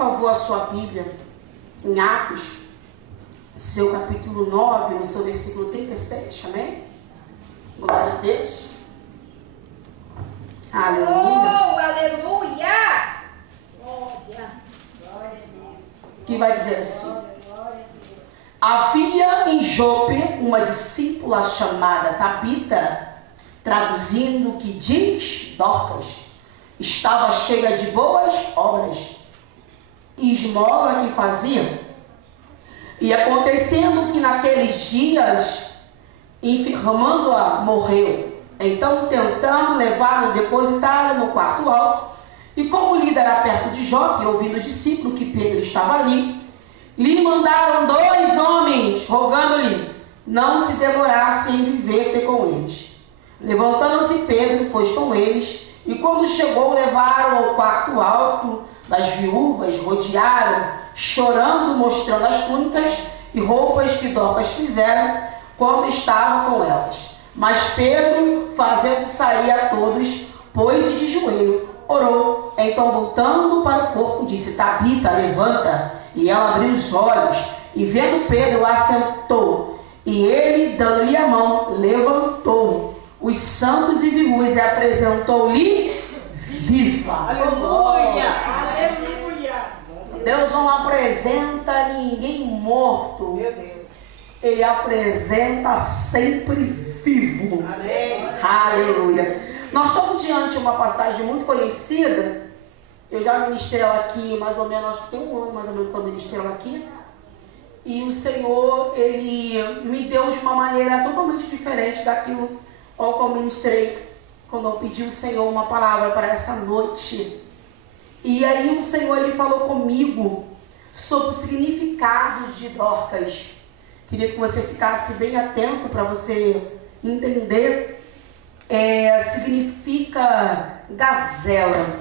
favor, a sua Bíblia em Atos, seu capítulo 9, no seu versículo 37, amém? Glória a Deus. Aleluia. Oh, aleluia! Glória a Deus. Que vai dizer assim: havia em Jope uma discípula chamada Tabita, traduzindo que diz Dorcas, estava cheia de boas obras e esmola que fazia. E acontecendo que naqueles dias, enfermando-a, morreu. Então, tentando levá-lo, depositaram no quarto alto. E como o líder era perto de Jope, ouvindo os discípulos que Pedro estava ali, lhe mandaram 2 homens, rogando-lhe, não se demorasse em viver com eles. Levantando-se Pedro, pôs com eles, e quando chegou, levaram ao quarto alto das viúvas, rodearam, chorando, mostrando as túnicas e roupas que Dorcas fizeram quando estavam com elas. Mas Pedro, fazendo sair a todos, pôs-se de joelho, orou. Então, voltando para o corpo, disse: Tabita, levanta. E ela abriu os olhos, e vendo Pedro, assentou. E ele, dando-lhe a mão, levantou os santos e viúvas e apresentou-lhe viva. Aleluia! Aleluia! Deus não apresenta ninguém morto. Meu Deus. Ele apresenta sempre vivo. Amém. Aleluia. Nós estamos diante de uma passagem muito conhecida. Eu já ministrei ela aqui mais ou menos, acho que tem 1 ano mais ou menos que eu ministrei ela aqui. E o Senhor, Ele me deu de uma maneira totalmente diferente daquilo ao qual eu ministrei quando eu pedi ao Senhor uma palavra para essa noite. E aí o Senhor, Ele falou comigo sobre o significado de Dorcas. Queria que você ficasse bem atento para você entender. Significa gazela.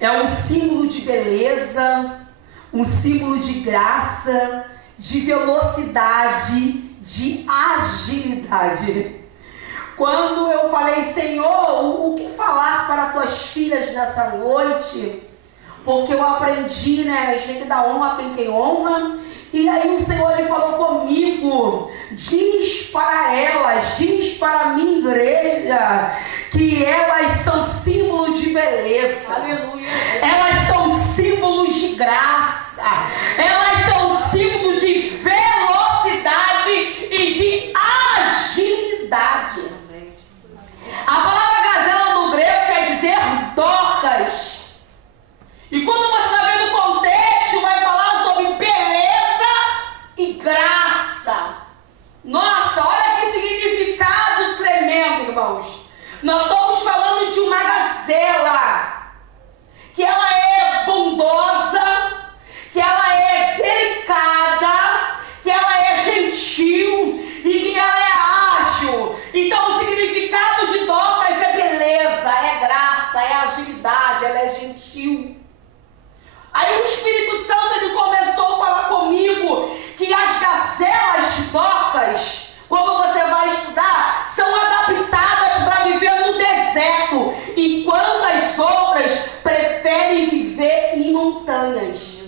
É um símbolo de beleza, um símbolo de graça, de velocidade, de agilidade. Quando eu falei, Senhor, o que falar para tuas filhas nessa noite? Porque eu aprendi, né? A gente tem que dar honra a quem tem honra. E aí o Senhor, Ele falou comigo, diz para elas, diz para a minha igreja, que elas são símbolos de beleza. Aleluia. Elas são símbolos de graça. Elas são símbolos de velocidade e de agilidade. A palavra gazela no grego quer dizer Dorcas. E quando você vai ver no contexto, vai falar sobre beleza e graça. Nossa, olha que significado tremendo, irmãos. Nós estamos falando de uma gazela, que ela é bondosa, que ela é delicada, que ela é gentil e que ela é ágil. Então o significado de Dorcas é beleza, é graça, é agilidade, ela é gentil. Aí o Espírito Santo, ele começou a falar comigo que as gazelas de Dorcas, quando você vai estudar, são adaptadas para viver no deserto, enquanto as outras preferem viver em montanhas.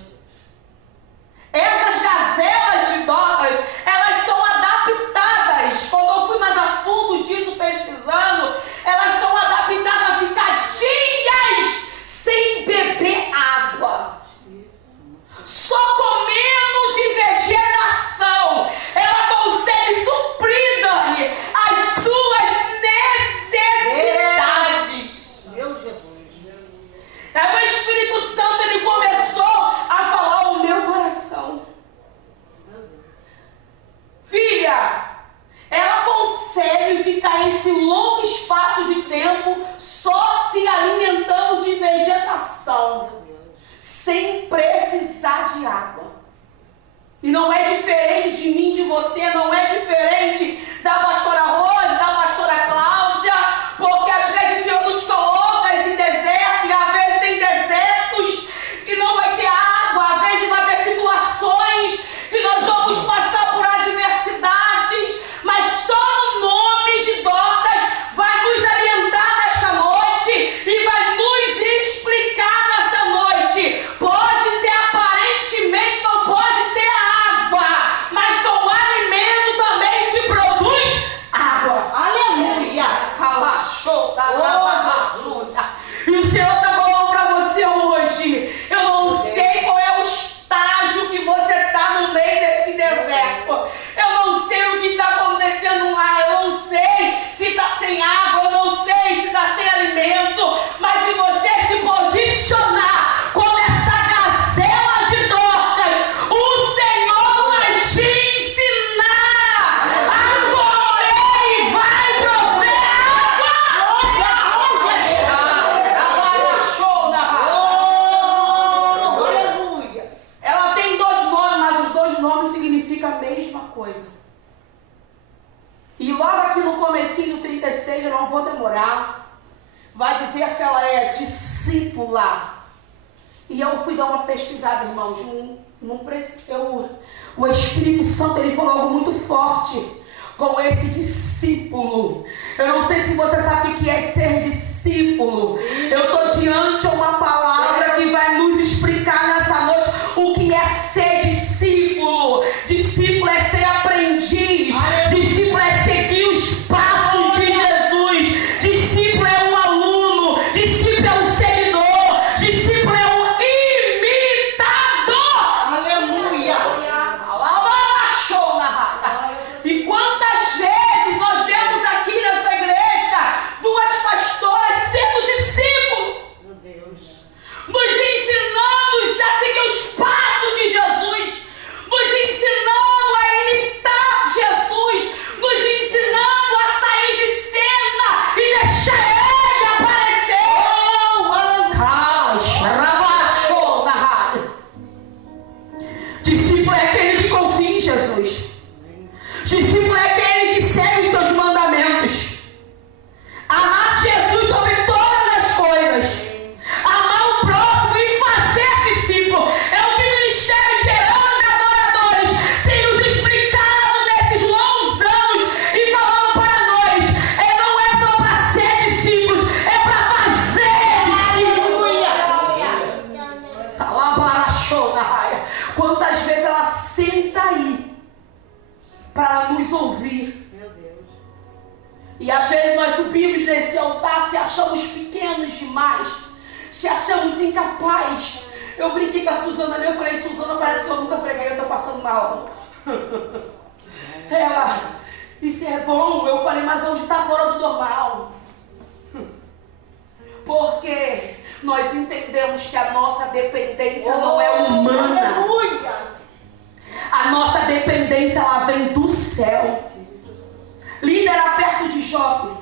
Essas gazelas de Dorcas, elas são adaptadas. Quando eu fui mais a fundo disso, pesquisando, elas são adaptadas a ficar dias sem beber água, só comendo de vegetação. Ela consegue suprir, Dani, as suas necessidades. Meu Jesus. O Espírito Santo, ele começou a falar ao meu coração. Filha, ela consegue ficar esse longo espaço de tempo só se alimentando de vegetação, sem precisar de água. E não é diferente de mim, de você, não é diferente da pastora Rose, da pastora Cláudia, porque às vezes o Senhor nos coloca em deserto, e às vezes tem desertos que não vai ter água, às vezes vai ter situações que nós vamos passar por adversidades, mas só o nome de Dorcas vai nos alientar nesta noite e vai nos explicar nessa noite. Pode ser 16, eu não vou demorar. Vai dizer que ela é discípula. E eu fui dar uma pesquisada, irmãos. O Espírito Santo, ele falou algo muito forte com esse discípulo. Eu não sei se você sabe o que é ser discípulo. Eu estou diante de uma palavra que vai nos explicar nessa noite o que é ser discípulo. Discípulo é ser aprendiz. Discípulo é seguir os passos de Jesus. Discípulo é um aluno. Discípulo é um seguidor. Discípulo é um imitador. Aleluia. E quantas vezes nós vemos aqui nessa igreja duas pastoras sendo discípulos, Meu Deus. nos ensinando a seguir os passos de Jesus, nos ensinando a imitar Jesus, nos ensinando a sair de cena e deixar Ele aparecer. Discípulo é aquele que confia em Jesus. Discípulo é aquele que segue os seus mandamentos. Amar Jesus sobre todas as coisas. Amar o próximo e fazer discípulo. É o que o Ministério Gerando de Adoradores tem nos explicado nesses longos anos e falando para nós. Não é só para ser discípulos, é para fazer discípulos. Alabarachou na raia. Quantas vezes ela senta aí para nos ouvir. Meu Deus. E às vezes nós subimos nesse altar, se achamos pequenos demais, se achamos incapazes. Eu brinquei com a Suzana ali, eu falei, Suzana, parece que eu nunca preguei, eu estou passando mal. Ela, isso é bom. Eu falei, mas hoje está fora do normal. Porque nós entendemos que a nossa dependência não é humana. Aleluia. A nossa dependência, ela vem do céu. Líder era perto de Jope.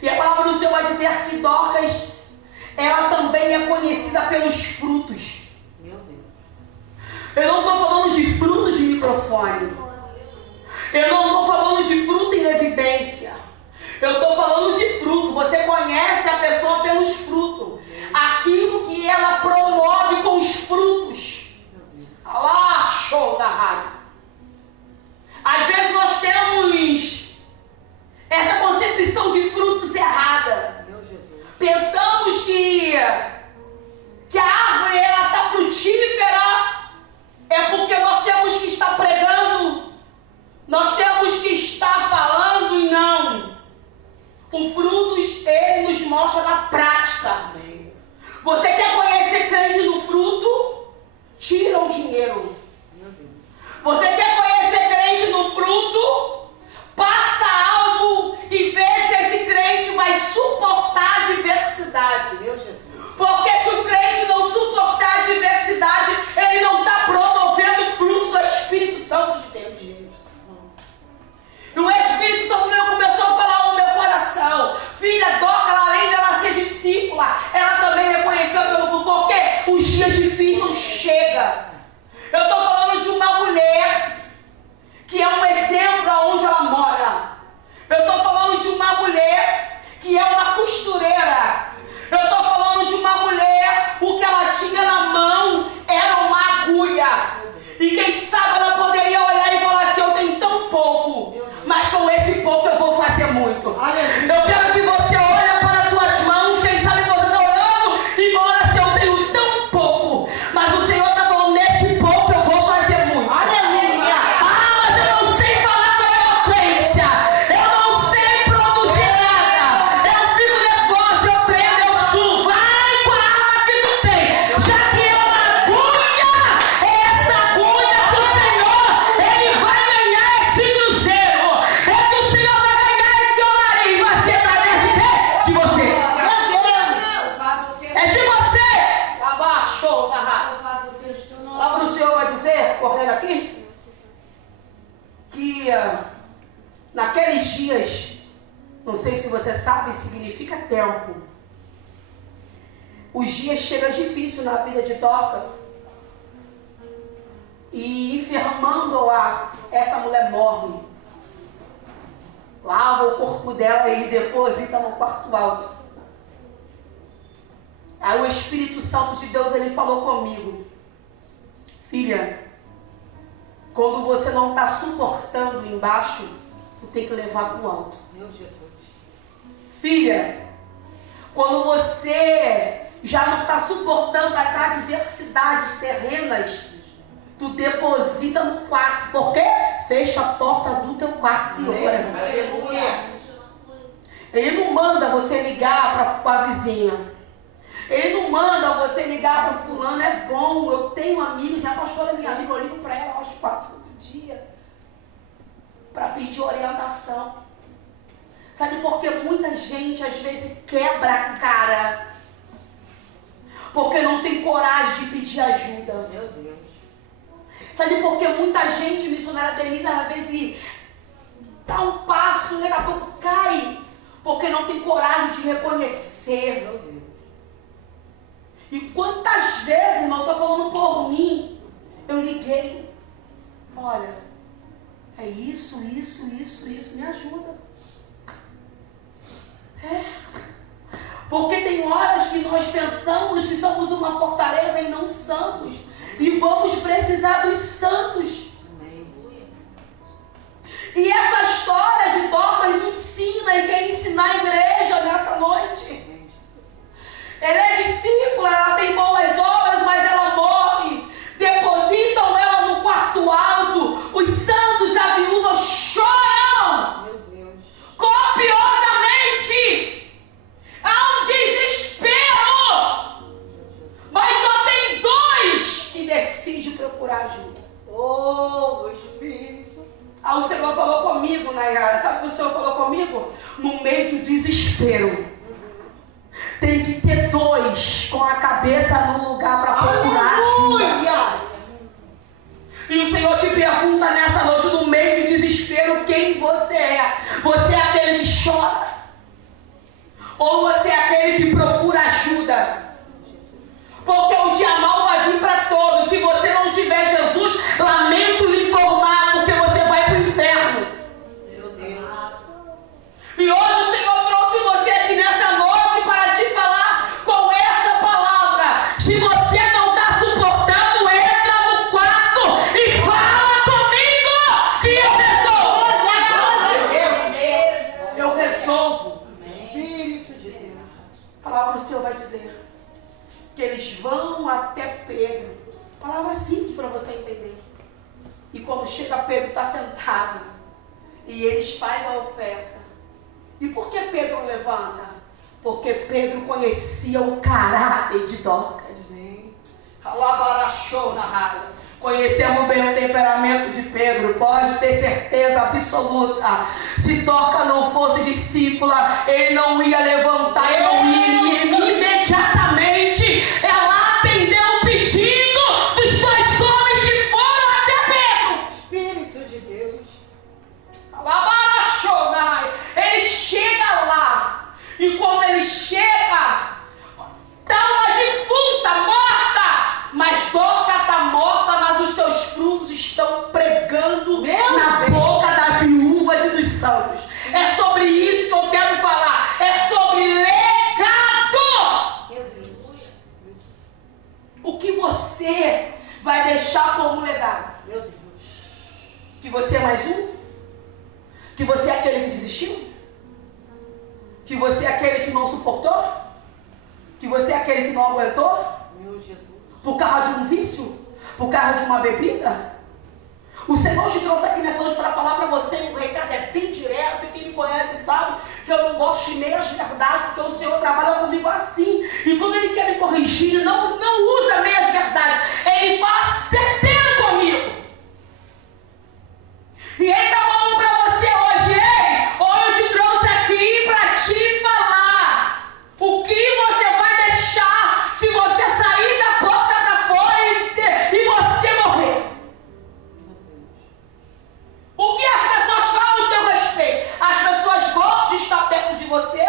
E a palavra do Senhor vai dizer que Dorcas, ela também é conhecida pelos frutos. Meu Deus. Eu não estou falando de fruto de microfone. Eu não estou falando de fruto em evidência. Eu estou falando de fruto. Você conhece a pessoa pelos frutos. Aquilo que ela promove com os frutos. Alá, show da rádio. Às vezes nós temos essa concepção de frutos errada. Meu Jesus. Pensamos que a árvore ela está frutífera é porque nós temos que estar pregando, nós temos que estar falando, e não. O frutos ele nos mostra na prática. Amém. Você quer conhecer crente no fruto? Tira o dinheiro. Meu Deus. Você quer conhecer crente no fruto? Passa algo e vê se esse crente vai suportar a diversidade. Meu Jesus. Porque se o crente não suportar a diversidade, ele não está promovendo o fruto do Espírito Santo de Deus. E o Espírito Santo começou a falar no meu coração. Filha, Dorcas, além dela ser discípula, ela também reconheceu pelo fruto. Porque os dias difíceis chegam. Eu estou falando de uma mulher que é um exemplo aonde ela mora. Eu estou falando de uma mulher que é uma costureira. Eu estou falando de uma mulher, o que ela tinha na mão era uma agulha. E quem sabe ela poderia olhar e falar assim, eu tenho tão pouco, mas com esse pouco eu vou fazer muito. Eu quero que você olhe para as tuas mãos, quem sabe você está olhando e fala assim, eu tenho tão pouco, mas o Senhor está falando, nesse pouco eu vou fazer muito. Aleluia. Mas eu não sei falar com eloquência, eu não sei produzir nada, eu fico nervoso, eu tremo, eu suo, vai com a arma que tu tem, já que é uma agulha, essa agulha do Senhor, Ele vai ganhar esse cruzeiro, é que o Senhor vai ganhar esse olarim, vai ser através de você, é de você, abaixou na rádio. A palavra do Senhor vai dizer, correndo aqui, que naqueles dias, não sei se você sabe, significa tempo. Os dias chegam difíceis na vida de Dorcas. E enfermando-a, essa mulher morre. lava o corpo dela e deposita no quarto alto. Aí o Espírito Santo de Deus, ele falou comigo: filha, quando você não está suportando embaixo, tu tem que levar para o alto. Meu Jesus. Filha, quando você já não está suportando as adversidades terrenas, tu deposita no quarto. Por quê? Fecha a porta do teu quarto e ora. Aleluia. Ele não manda você ligar para a vizinha. Ele não manda você ligar para fulano. É bom, eu tenho amigos, minha pastora é minha amiga, eu ligo para ela aos 4 do dia para pedir orientação. Sabe por que muita gente às vezes quebra a cara? Porque não tem coragem de pedir ajuda. Meu Deus. Sabe por que muita gente, missionária Denise, às vezes dá um passo, daqui a pouco cai, porque não tem coragem de reconhecer. Meu Deus. E quantas vezes, irmão, eu estou falando por mim, eu liguei: olha, é isso, me ajuda. Porque tem horas que nós pensamos que somos uma fortaleza e não somos. E vamos precisar dos santos. E essa história de Dorcas me ensina e quer ensinar a igreja nessa noite. Ela é discípula, ela tem boas obras, mas ela morre. Depositam ela no quarto alto. Os santos, a viúva, choram. Meu Deus. Copiosamente. Há um desespero. Mas só tem 2 que decidem procurar ajuda. Oh, o Espírito. Ah, o Senhor falou comigo, Nayara. Sabe o que o Senhor falou comigo? No meio do desespero, tem que ter 2 com a cabeça no lugar para procurar ajuda. E o Senhor te pergunta nessa noite, no meio do desespero, quem você é? Você é aquele que chora? Ou você é aquele que procura ajuda? Porque o dia mau vai vir para todos. Se você não tiver Jesus, lamento lhe informar, porque você vai para o inferno. Meu Deus. E hoje o Senhor trouxe você aqui nessa noite para te falar com essa palavra. Se você não está suportando, entra no quarto e fala comigo, que eu resolvo. Eu resolvo. Espírito de Deus. A palavra do Senhor vai dizer que eles vão até Pedro. Palavra simples para você entender. E quando chega Pedro, está sentado. E eles fazem a oferta. E por que Pedro levanta? Porque Pedro conhecia o caráter de Dorcas. Alabarachou na raiva. Conhecemos bem o temperamento de Pedro. Pode ter certeza absoluta. Se Dorcas não fosse discípula, ele não ia levantar, ele não iria imediatamente. Ela atendeu o pedido dos 2 homens que foram até Pedro. Espírito de Deus. Ele chega lá, e quando ele chega, está uma defunta morta, mas Dorcas está morta, mas os seus frutos estão pregando na boca das viúvas e dos santos. É sobre isso que eu quero falar, é sobre legado. Meu Deus. O que você vai deixar como legado? Meu Deus. Que você é mais um? Que você é aquele que desistiu? Que você é aquele que não suportou? Que você é aquele que não aguentou? Meu Jesus. Por causa de um vício? Por causa de uma bebida? O Senhor te trouxe aqui nessa noite para falar para você, o recado é bem direto, e quem me conhece sabe que eu não gosto de meias verdades, porque o Senhor trabalha comigo assim. E quando Ele quer me corrigir, não usa meias verdades, Ele fala certeiro comigo. E Ele está falando para você hoje: ei, hoje eu te trouxe aqui para te falar o que você vai deixar se você sair da porta da fora e você morrer. O que as pessoas falam do teu respeito? As pessoas gostam de estar perto de você?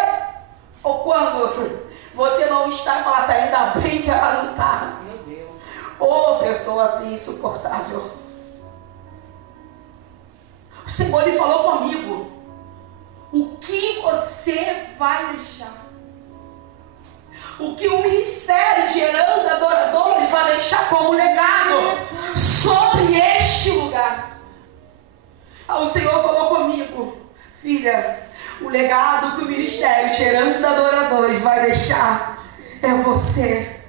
Ou quando você não está e fala assim, ainda bem que ela não está? Meu Deus. Ô, pessoa assim insuportável. O Senhor, Ele falou comigo O que você vai deixar? O que o ministério de Gerando Adoradores vai deixar como legado sobre este lugar? O Senhor falou comigo: filha, o legado que o ministério Gerando Adoradores vai deixar é você,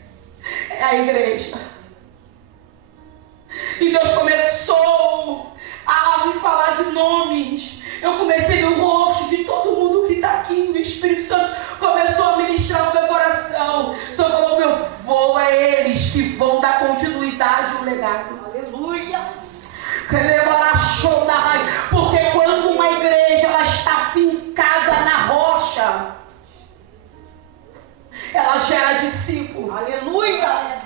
é a igreja. E Deus começou a me falar de nomes. Eu comecei a ver o rosto de todo mundo que está aqui. O Espírito Santo começou a ministrar no meu coração. O Senhor falou: meu voo é eles que vão dar continuidade ao legado. Aleluia. Porque quando uma igreja ela está fincada na rocha, ela gera discípulo. Aleluia.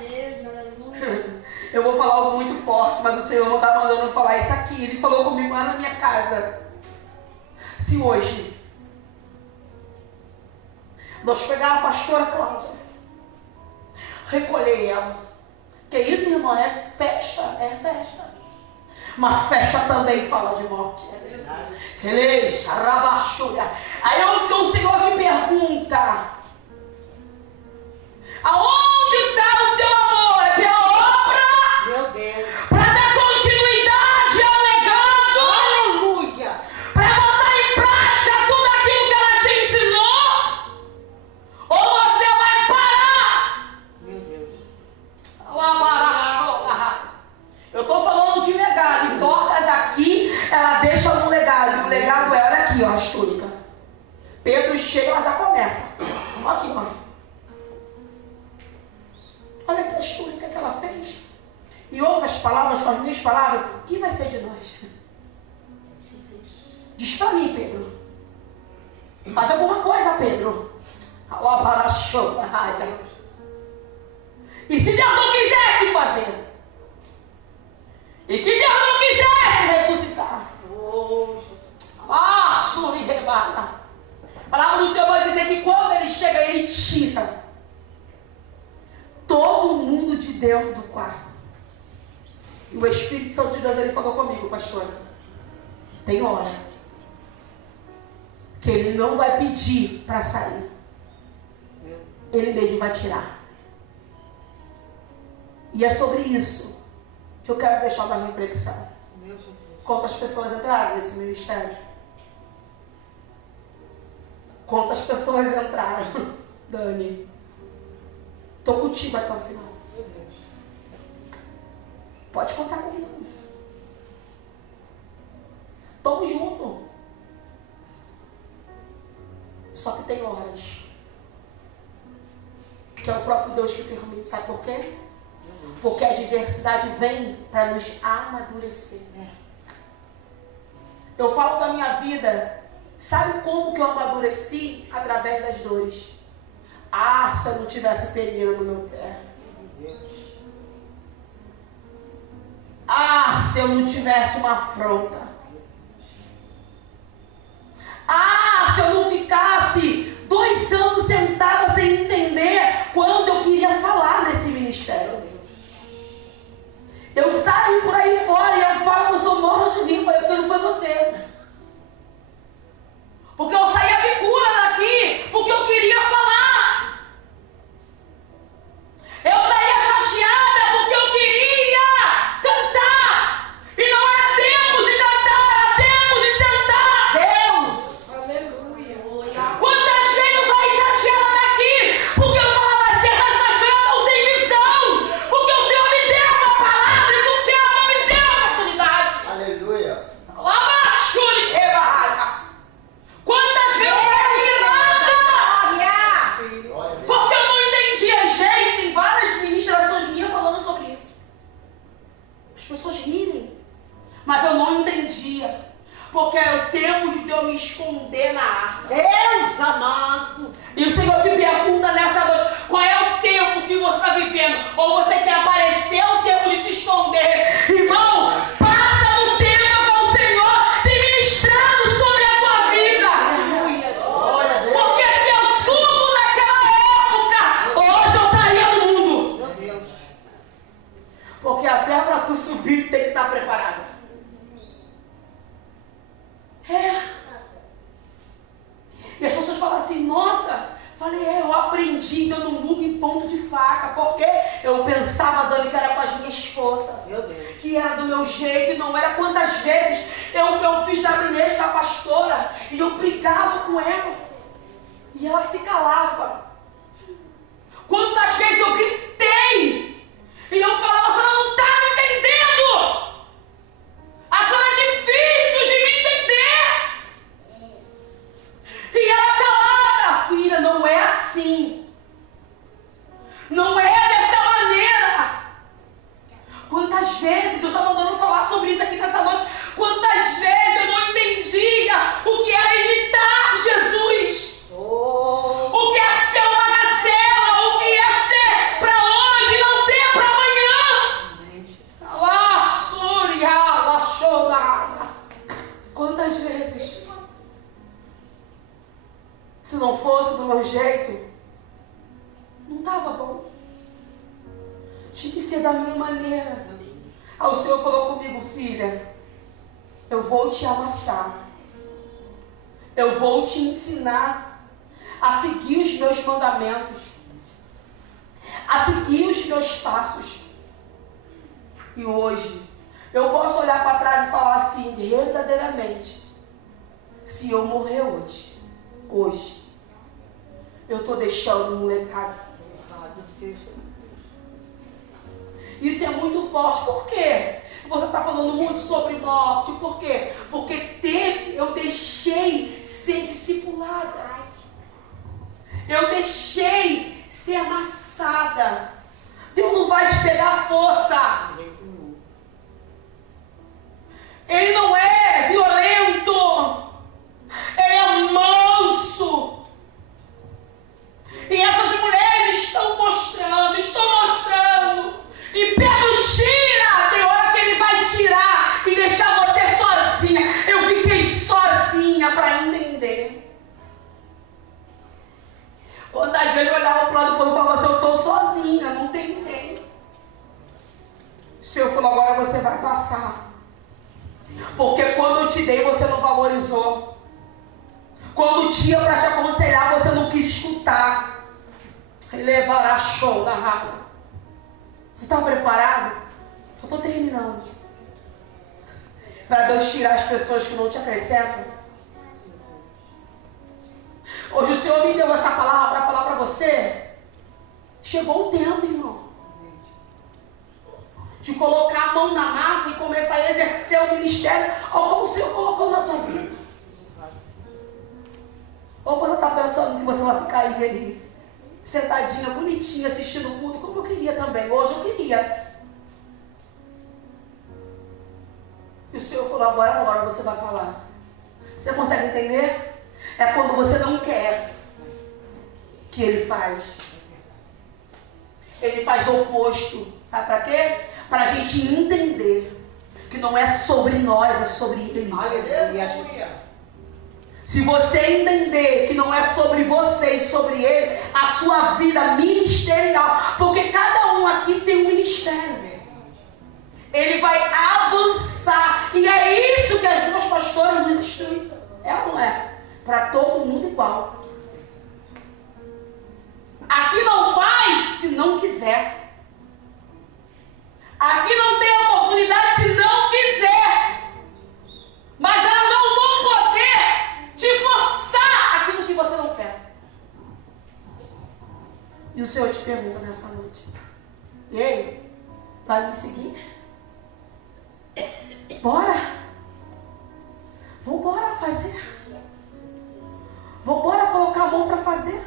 Eu vou falar algo muito forte, mas o Senhor não está mandando eu falar isso aqui. Ele falou comigo lá na minha casa: se hoje nós pegar a pastora Cláudia, recolher ela, que isso, irmão, é festa, é festa. Mas festa também fala de morte. Aí o Senhor te pergunta: aonde está o teu amor? É pela obra? Meu Deus. Para dar continuidade ao legado? Aleluia. Para botar em prática tudo aquilo que ela te ensinou? Ou você vai parar? Meu Deus. Eu estou falando de legado. E Dorcas aqui, ela deixa um legado. O legado é, olha aqui, ó, as túnicas. Pedro chega, ela já começa. Olha aqui, ó. Olha aqui as túnicas que ela fez. Em outras palavras, com as minhas palavras, o que vai ser de nós? Diz para mim, Pedro. Faz alguma coisa, Pedro. E se Deus não quisesse fazer? E que Deus não quisesse ressuscitar? Suri rebata. A palavra do Senhor vai dizer que quando ele chega, ele tira todo mundo de dentro do quarto. E o Espírito Santo de Deus, ele falou comigo: pastora, tem hora que ele não vai pedir para sair. Ele mesmo vai tirar. E é sobre isso que eu quero deixar uma reflexão. Quantas pessoas entraram nesse ministério? Quantas pessoas entraram? Dani, estou contigo até o final. Pode contar comigo. Estamos juntos. Só que tem horas que é o próprio Deus que permite. Sabe por quê? Porque a adversidade vem para nos amadurecer. Eu falo da minha vida. Sabe como que eu amadureci? Através das dores. Se eu não tivesse peneira no meu pé. Se eu não tivesse uma afronta. Se eu não ficasse 2 anos sentada sem entender quando eu queria falar nesse ministério. Eu saio por aí fora e eu falo que eu sou morro de rir, porque não foi você. Porque eu saía bicura daqui, porque eu queria falar. Eu saía chateada porque eu queria cantar. E não era tempo de cantar, era tempo de sentar. Deus! Aleluia. Quantas vezes eu saí chateada daqui, porque eu falava assim: essas pastoras estão sem visão. Porque o Senhor me deu uma palavra e porque ela não me deu a oportunidade. Aleluia. Quantas vezes eu falei nada? Porque eu não entendia. Gente, tem várias ministrações minhas falando sobre isso. As pessoas rirem. Mas eu não entendia. Porque era o tempo de Deus me esconder na arca. Deus amado. E o Senhor te pergunta nessa noite: qual é o tempo que você está vivendo? Ou você quer aparecer, ou o tempo de se esconder? Irmão, passa o tempo com o Senhor tem ministrado sobre a tua vida. Porque se eu subo naquela época, hoje eu estaria no mundo. Meu Deus. Porque até para tu subir, tu tem que estar preparado. Falei, eu aprendi dando murro em ponto de faca, porque eu pensava, Dani, que era com as minhas forças, Meu Deus. que era do meu jeito, e não era. Quantas vezes eu fiz gabinete com a pastora, e eu brigava com ela, e ela se calava. Quantas vezes eu gritei, e eu falava, você não está me entendendo, a senhora é difícil de me entender. E ela calada, filha, não é assim. Não é dessa maneira. Quantas vezes, eu já mandando falar sobre isso aqui nessa noite, quantas vezes eu não entendia o que era imitar Jesus. O que é ser uma gazela, o que é ser para hoje e não ter para amanhã. Lá, Súria, lá, Shoda. Quantas vezes, se não fosse do meu jeito, não estava bom. Tinha que ser da minha maneira. Aí o Senhor falou comigo, filha, eu vou te amassar. Eu vou te ensinar a seguir os meus mandamentos, a seguir os meus passos. E hoje, eu posso olhar para trás e falar assim, verdadeiramente, se eu morrer hoje, eu estou deixando um legado. Isso é muito forte. Por quê? Você está falando muito sobre morte. Por quê? Porque eu deixei ser discipulada. Eu deixei ser amassada. Deus não vai te pegar força. Ele não é violento. Ele é manso. E essas mulheres estão mostrando. E Pedro tira. Tem hora que ele vai tirar e deixar você sozinha. Eu fiquei sozinha para entender. Quantas vezes eu olhava para o lado do corpo e falava assim, eu estou sozinha, não tem ninguém. O Senhor falou, agora você vai passar. Porque quando eu te dei, você não valorizou. Quando tinha para te aconselhar, você não quis escutar. Levará show da raiva. Você está preparado? Eu estou terminando. Para Deus tirar as pessoas que não te acrescentam. Hoje o Senhor me deu essa palavra para falar para você. Chegou o tempo, irmão, de colocar a mão na massa e começar a exercer o ministério ao como o Senhor colocou na tua vida. Ou você está pensando que você vai ficar aí sentadinha, bonitinha, assistindo o culto, como eu queria também. Hoje eu queria. E o Senhor falou, agora você vai falar. Você consegue entender? É quando você não quer que Ele faz. Ele faz o oposto. Sabe para quê? Para a gente entender que não é sobre nós, é sobre Ele. Aleluia. Se você entender que não é sobre você e sobre Ele, a sua vida ministerial, porque cada um aqui tem um ministério, ele vai avançar, e é isso que as duas pastoras nos instruem. É ou não é? Para todo mundo igual. Aqui não faz se não quiser. Aqui não tem oportunidade se não quiser. Mas elas não vão poder te forçar aquilo que você não quer. E o Senhor te pergunta nessa noite, ei, vai me seguir? Bora? Vambora fazer. Vambora colocar a mão para fazer.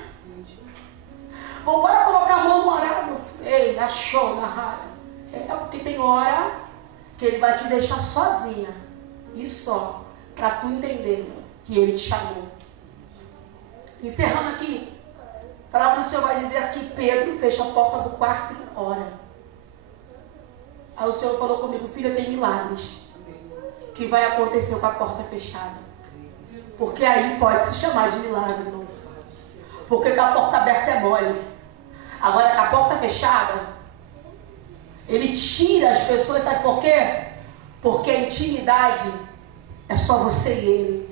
Vambora colocar a mão no arado. Ei, achou na rara. É porque tem hora que Ele vai te deixar sozinha. E só para tu entender que Ele te chamou. Encerrando aqui, a palavra do Senhor vai dizer que Pedro fecha a porta do quarto e ora. Aí o Senhor falou comigo, filha, tem milagres que vai acontecer com a porta fechada. Porque aí pode se chamar de milagre, não? Porque com a porta aberta é mole. Agora com a porta fechada, Ele tira as pessoas, sabe por quê? Porque a intimidade é só você e Ele.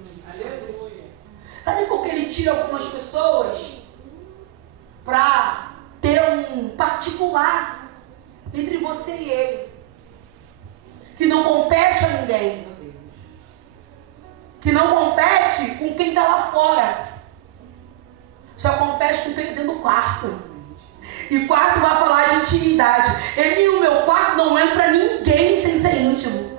Sabe por que Ele tira algumas pessoas? para ter um particular entre você e ele, que não compete a ninguém, que não compete com quem está lá fora, só compete com quem está dentro do quarto. E quarto vai falar de intimidade. No meu quarto não entra ninguém sem ser íntimo.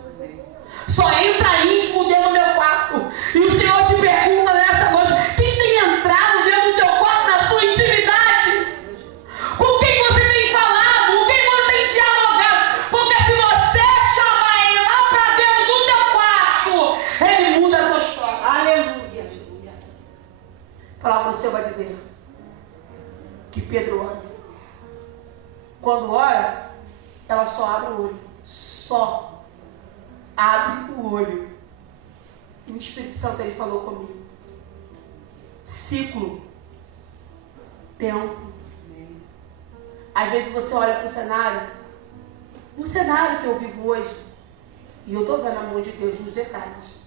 Só entra íntimo dentro do meu quarto. E o Senhor te pergunta nessa noite: quem tem entrado dentro do teu quarto na sua intimidade? Com quem você tem falado? Com quem você tem dialogado? Porque se você chamar ele lá para dentro do teu quarto, ele muda a tua história. Aleluia. Para você vai dizer que Pedro ora. Quando ora, ela só abre o olho. Só abre o olho. E o Espírito Santo, ele falou comigo. Ciclo. Tempo. Às vezes você olha para o cenário. No cenário que eu vivo hoje. E eu estou vendo a mão de Deus nos detalhes.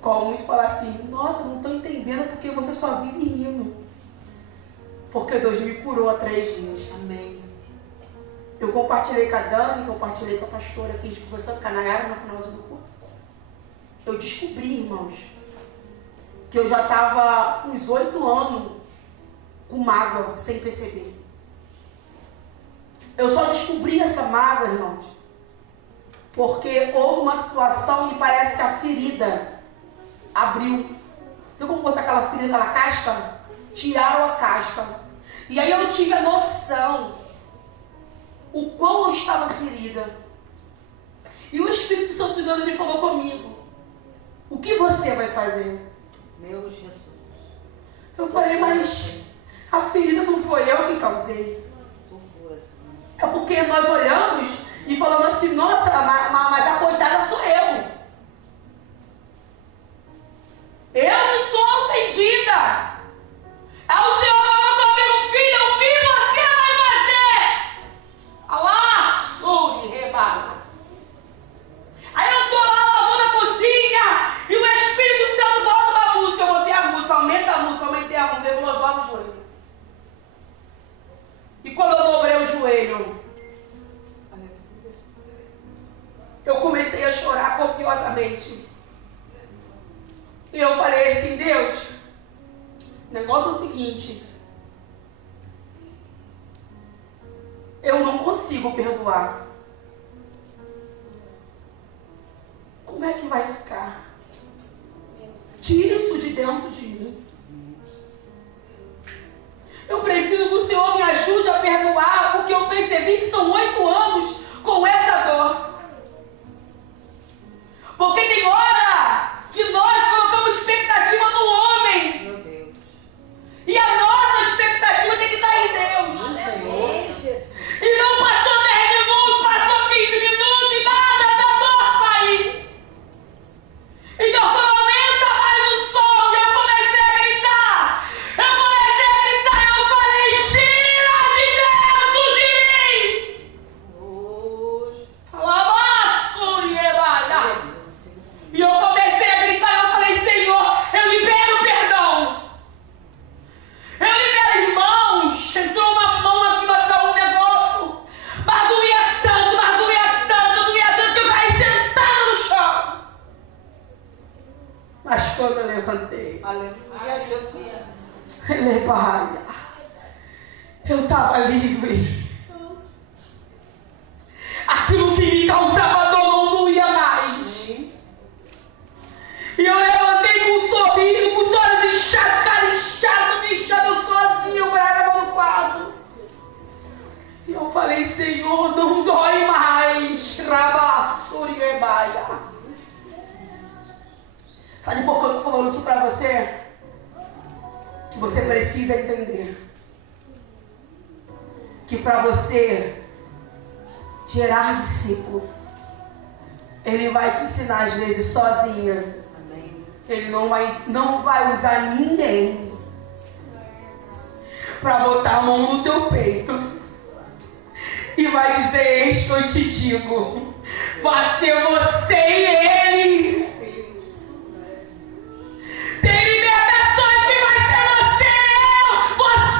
Como muito falar assim: nossa, não estou entendendo porque você só vive rindo. Porque Deus me curou há 3 dias. Amém. Eu compartilhei com a Dani, compartilhei com a pastora aqui, conversando com a Nayara no finalzinho do culto. Eu descobri, irmãos, que eu já estava uns 8 anos com mágoa, sem perceber. Eu só descobri essa mágoa, irmãos, porque houve uma situação e parece que a ferida abriu. Viu como fosse aquela ferida, aquela casca? Tiraram a casca. E aí eu tive a noção o quão eu estava ferida. E o Espírito Santo de Deus, ele falou comigo: o que você vai fazer? Meu Jesus. Eu falei: mas a ferida não foi eu que causei. É porque nós olhamos e falamos assim: nossa, mas a coitada sou eu. Eu não sou ofendida. Aí o Senhor falou comigo: filha, o que você vai fazer? Alá, suri, rebala. Aí eu tô lá lavando a cozinha e o Espírito Santo bota uma música. Eu botei a música, aumenta a música, aumentei a música. Eu vou lavar o joelho. E quando eu dobrei o joelho, eu comecei a chorar copiosamente. E eu falei assim: Deus, o negócio é o seguinte: eu não consigo perdoar. Como é que vai ficar? Tira isso de dentro de mim. Eu preciso que o Senhor me ajude a perdoar, porque eu percebi que são 8 anos com essa dor. Porque tem hora que nós colocamos expectativa no homem. Meu Deus. E a nossa expectativa tem que estar em Deus. Amém, Jesus. E não passou 10 minutos, passou 15 minutos e nada da dor sair. Então eu falei: aumenta mais o som. E eu comecei a gritar. Eu falei: tira de dentro de mim. E eu comecei a gritar. Eu falei: Senhor, eu libero perdão. Eu libero, irmãos. Entrou uma mão aqui, vai sair um negócio. Mas doía tanto que eu caí sentado no chão. Mas quando eu levantei, Aleluia, Jesus. eu estava livre. Aquilo que me causava dor não doía mais. E eu levantei com um sorriso, com os olhos inchados, cara inchado, eu sozinho, o braço no quadro. E eu falei: Senhor, não dói mais. Rabassurirebaia. Sabe por que eu tô falando isso pra você? Que você precisa entender que para você gerar discípulo, ele vai te ensinar às vezes sozinha. Ele não vai usar ninguém para botar a mão no teu peito e vai dizer: eis que eu te digo, vai ser você e ele. Tem libertações que vai ser você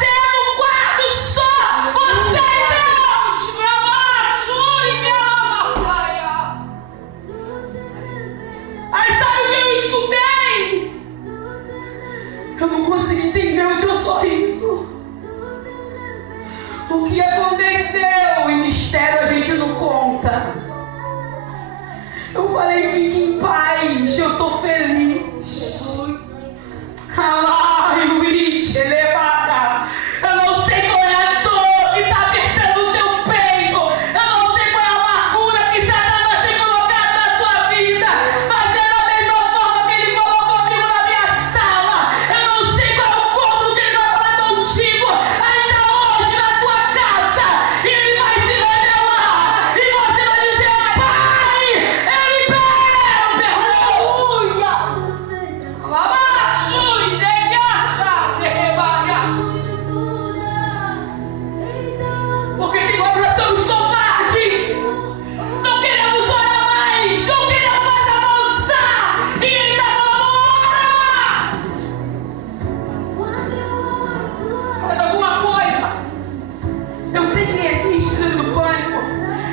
síndrome do pânico.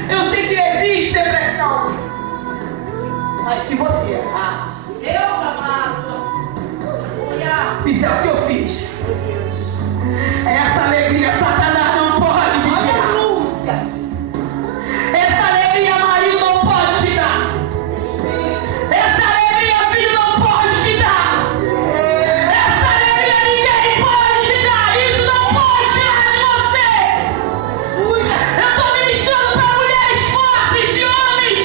Eu sei que existe depressão. Mas se você Deus amado. fizer o que eu fiz, essa alegria Satanás não pode te tirar. Essa alegria marido não pode te dar. Essa alegria filho não pode te dar. Essa alegria ninguém pode te dar. Isso não pode tirar de você. Eu estou ministrando para mulheres fortes e homens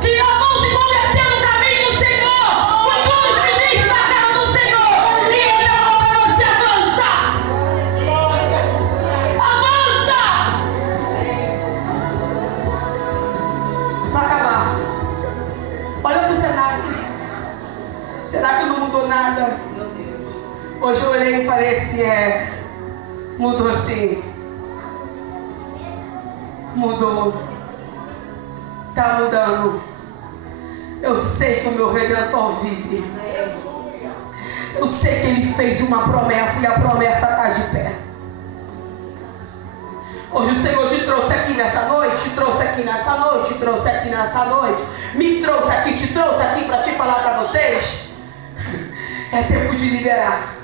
que não vão se converter no caminho do Senhor. Futuros ministros da casa do Senhor. E Ele é para você avançar. Avança! Para acabar. Olha para o cenário. Será que não mudou nada? Hoje eu olhei e falei assim, mudou sim. Mudou. Tá mudando. Eu sei que o meu Redentor vive. Eu sei que Ele fez uma promessa e a promessa está de pé. Hoje o Senhor te trouxe aqui nessa noite, te trouxe aqui nessa noite, te trouxe aqui nessa noite, me trouxe aqui, te trouxe aqui para te falar para vocês. É tempo de liberar.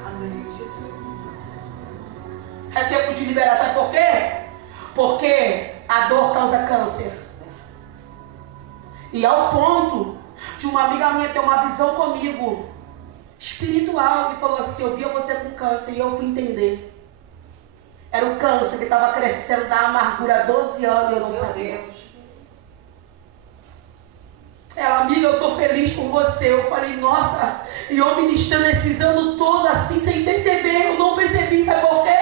É tempo de liberar, sabe por quê? Porque a dor causa câncer. E ao ponto de uma amiga minha ter uma visão comigo espiritual e falou assim: eu via você com câncer. E eu fui entender. Era o câncer que estava crescendo da amargura há 12 anos e eu não sabia. Ela, amiga, eu estou feliz por você. Eu falei, nossa, e eu ministrando esses anos todos assim, sem perceber. Eu não percebi, sabe por quê?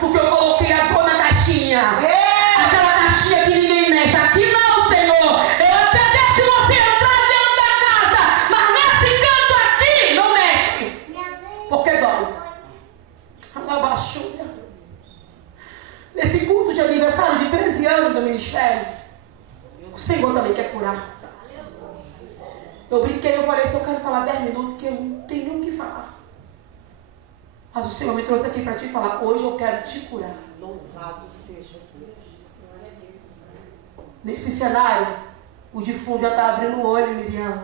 Porque eu coloquei a dor na caixinha. Aquela caixinha que ninguém mexe. Aqui não, Senhor. Eu até deixo você entrar dentro da casa, mas nesse canto aqui, não mexe. Porque dói. Alabaxúria. Nesse culto de aniversário de 13 anos do ministério, o Senhor também quer curar. Eu brinquei, eu falei, se eu quero falar 10 minutos, porque eu não tenho o que falar. Mas o Senhor me trouxe aqui para te falar, hoje eu quero te curar. Louvado seja Deus. Nesse cenário, o defunto já está abrindo o olho, Miriam.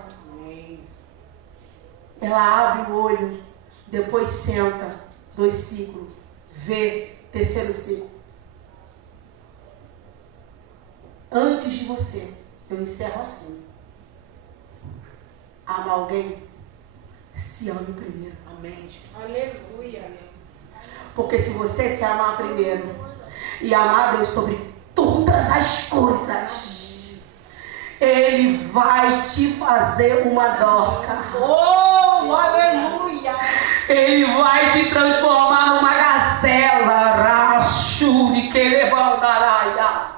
Ela abre o olho, depois senta, 2 ciclos, vê, 3º ciclo. Antes de você, eu encerro assim. Ama alguém? Se ame primeiro. Amém. Aleluia. Porque se você se amar primeiro e amar Deus sobre todas as coisas, Ele vai te fazer uma Dorca. Oh, aleluia. Ele vai te transformar numa gazela. Rachuri que levantará.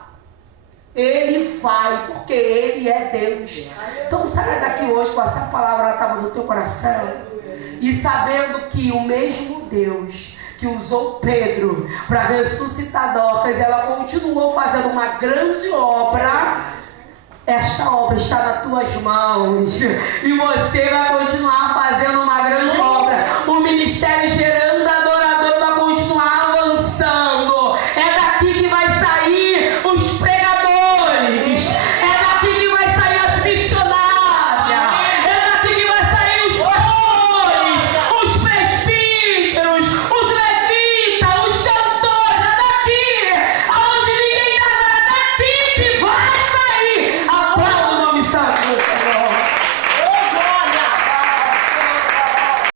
Ele vai, porque Ele é Deus. Então saia daqui hoje com essa palavra, ela estava no teu coração. E sabendo que o mesmo Deus que usou Pedro para ressuscitar Dorcas, ela continuou fazendo uma grande obra. Esta obra está nas tuas mãos. E você vai continuar fazendo uma